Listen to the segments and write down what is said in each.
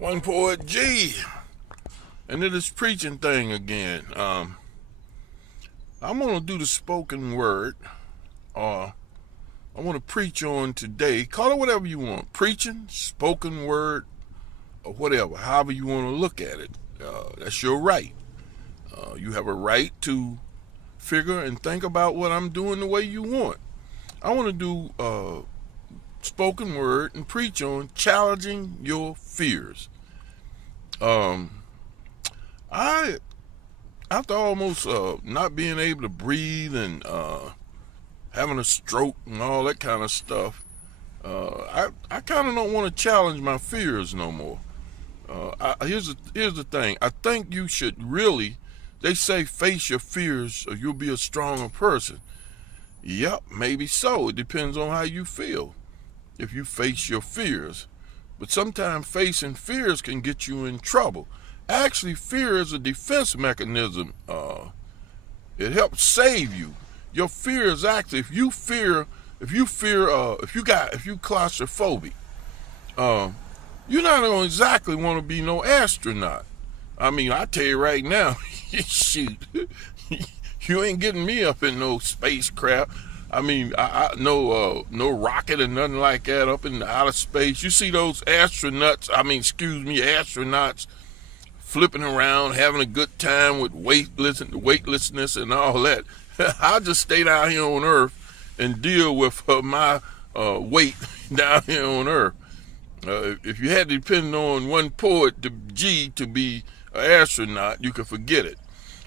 One poet G, and it is preaching thing again. I'm gonna do the spoken word. I want to preach on today. Call it whatever you want. Preaching, spoken word, or whatever. However you want to look at it. That's your right. You have a right to figure and think about what I'm doing the way you want. I want to do spoken word and preach on challenging your fears. I after almost not being able to breathe and having a stroke and all that kind of stuff, I kind of don't want to challenge my fears no more. Here's the thing. I think you should really. They say face your fears or you'll be a stronger person. Yep, maybe so. It depends on how you feel. If you face your fears. But sometimes facing fears can get you in trouble. Actually, fear is a defense mechanism. It helps save you. Your fear is actually, if you claustrophobic, you're not gonna exactly want to be no astronaut. I mean, I tell you right now, shoot, you ain't getting me up in no spacecraft. I mean, no rocket or nothing like that up in outer space. You see those astronauts flipping around, having a good time with weightlessness and all that. I'll just stay down here on Earth and deal with my weight down here on Earth. If you had to depend on one poet, G, to be an astronaut, you could forget it.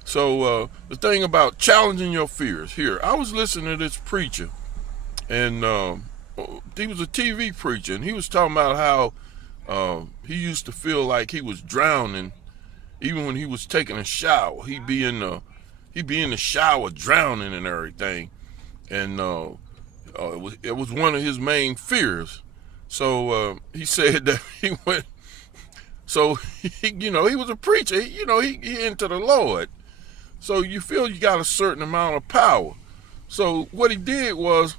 So the thing about challenging your fears, here, I was listening to this preacher, and he was a TV preacher, and he was talking about how he used to feel like he was drowning, even when he was taking a shower. He'd be in the shower drowning and everything, and it was one of his main fears. So he said that he went. So he was a preacher. He into the Lord. So you feel you got a certain amount of power. So what he did was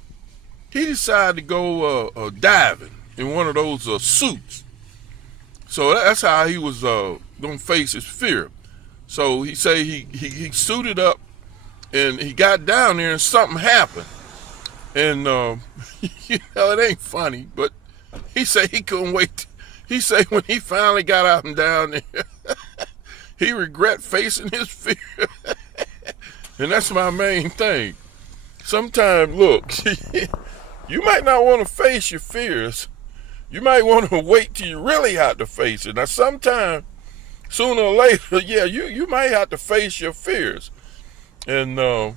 he decided to go diving in one of those suits. So that's how he was gonna face his fear. So he say he suited up and he got down there and something happened. And it ain't funny, but he said he couldn't wait. He said when he finally got out and down there, he regret facing his fear. And that's my main thing. Sometimes, look, you might not want to face your fears. You might want to wait till you really have to face it. Now, sometimes, sooner or later, yeah, you might have to face your fears. And, me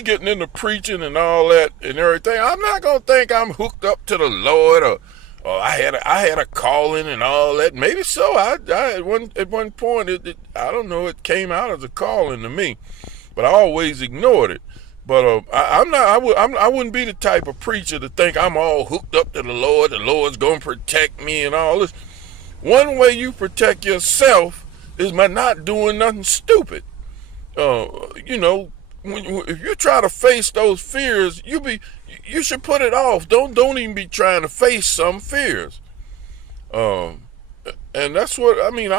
getting into preaching and all that and everything, I'm not going to think I'm hooked up to the Lord or I had a calling and all that. Maybe so. I at one point, I don't know, it came out as a calling to me, but I always ignored it. But I wouldn't be the type of preacher to think I'm all hooked up to the Lord. The Lord's going to protect me and all this. One way you protect yourself is by not doing nothing stupid. If you try to face those fears, you should put it off. Don't even be trying to face some fears. And that's what I mean.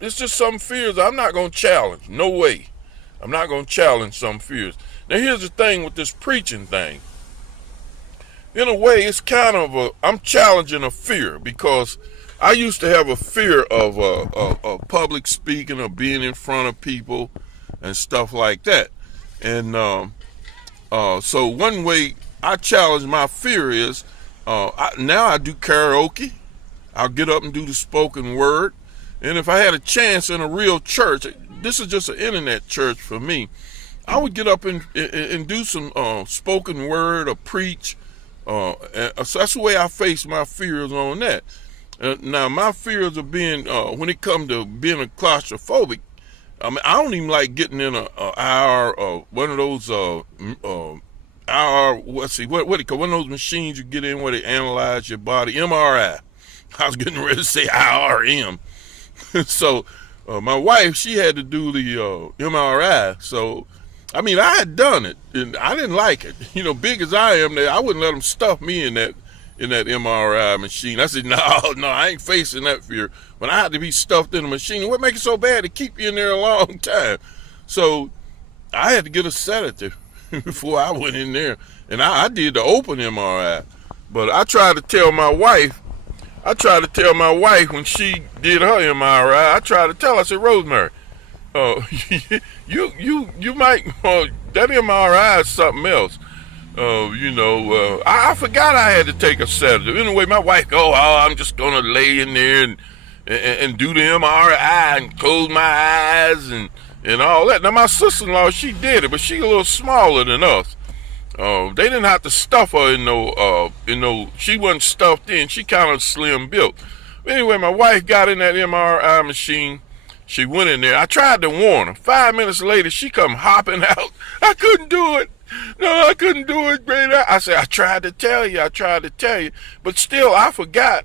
It's just some fears I'm not going to challenge. No way. I'm not going to challenge some fears. Now here's the thing with this preaching thing. In a way, it's kind of I'm challenging a fear because I used to have a fear of public speaking or being in front of people and stuff like that. And so one way I challenge my fear is now I do karaoke. I'll get up and do the spoken word. And if I had a chance in a real church, this is just an internet church for me, I would get up and do some spoken word or preach. So that's the way I face my fears on that. Now my fears of being, when it comes to being a claustrophobic, I mean, I don't even like getting in a IR, one of those IR. Let's see, what do you call one of those machines you get in where they analyze your body? MRI. I was getting ready to say IRM. So my wife, she had to do the MRI. So I mean, I had done it and I didn't like it. Big as I am, I wouldn't let them stuff me in in that MRI machine. I said, no, I ain't facing that fear. But I had to be stuffed in a machine. What makes it so bad to keep you in there a long time? So I had to get a sedative before I went in there. And I did the open MRI. But I tried to tell my wife when she did her MRI, I tried to tell her, I said, Rosemary, you might, that MRI is something else. I forgot I had to take a sedative. Anyway, my wife I'm just going to lay in there and do the MRI and close my eyes and all that. Now, my sister-in-law, she did it, but she's a little smaller than us. They didn't have to stuff her she wasn't stuffed in. She kind of slim built. But anyway, my wife got in that MRI machine. She went in there. I tried to warn her. 5 minutes later, she come hopping out. I couldn't do it. No, I couldn't do it, Grady. I said, I tried to tell you. But still, I forgot.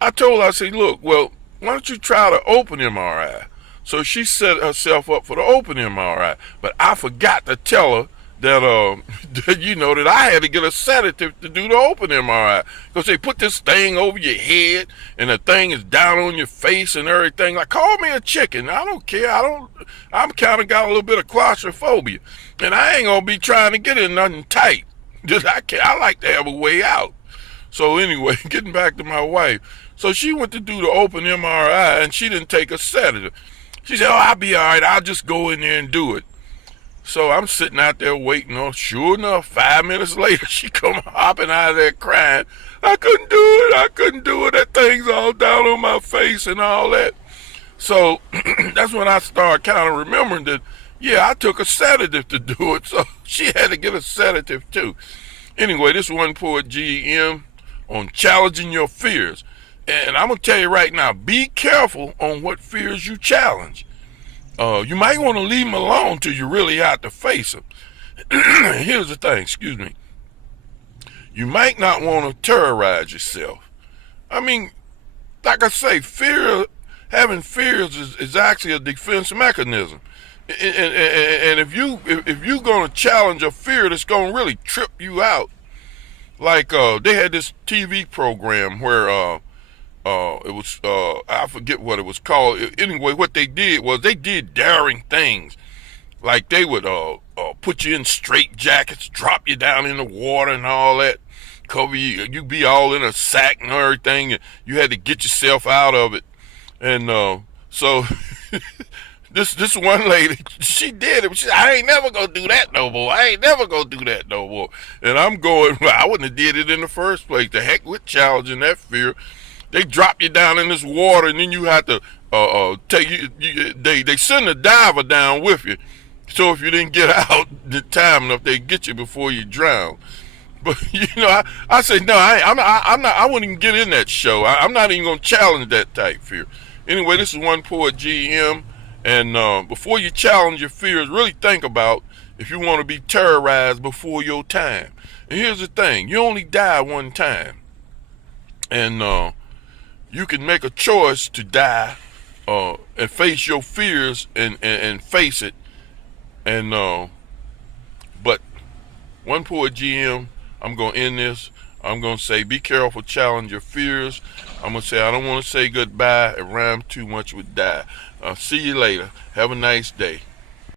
I told her, I said, look, well, why don't you try the open MRI? So she set herself up for the open MRI. But I forgot to tell her that that I had to get a sedative to do the open MRI, because they put this thing over your head and the thing is down on your face and everything. Like, call me a chicken. I don't care. I'm kind of got a little bit of claustrophobia, and I ain't gonna be trying to get in nothing tight. I like to have a way out. So anyway, getting back to my wife. So she went to do the open MRI and she didn't take a sedative. She said, I'll be all right. I'll just go in there and do it. So I'm sitting out there waiting on. Sure enough, 5 minutes later, she come hopping out of there crying. I couldn't do it. That thing's all down on my face and all that. So that's when I started kind of remembering that, yeah, I took a sedative to do it. So she had to get a sedative too. Anyway, this one poet GM on challenging your fears. And I'm going to tell you right now, be careful on what fears you challenge. You might want to leave them alone till you really have to face them. Here's the thing, excuse me. You might not want to terrorize yourself. I mean, like I say, having fears is actually a defense mechanism. And if you're going to challenge a fear that's going to really trip you out, like they had this TV program where it was I forget what it was called. Anyway, what they did was they did daring things. Like they would put you in straight jackets, drop you down in the water and all that, cover you. You be all in a sack and everything. And you had to get yourself out of it. And so this one lady, she did it. She said, I ain't never gonna do that no more. And I'm going, well, I wouldn't have did it in the first place. The heck with challenging that fear. They drop you down in this water, and then you have to take you. They send a diver down with you, so if you didn't get out in time enough, they get you before you drown. But I said no, I'm not. I wouldn't even get in that show. I'm not even gonna challenge that type fear. Anyway, this is one poet GM, and before you challenge your fears, really think about if you want to be terrorized before your time. And here's the thing: you only die one time, and you can make a choice to die and face your fears and face it. And but one poet GM, I'm going to end this. I'm going to say, be careful, challenge your fears. I'm going to say, I don't want to say goodbye. It rhymes too much with die. See you later. Have a nice day.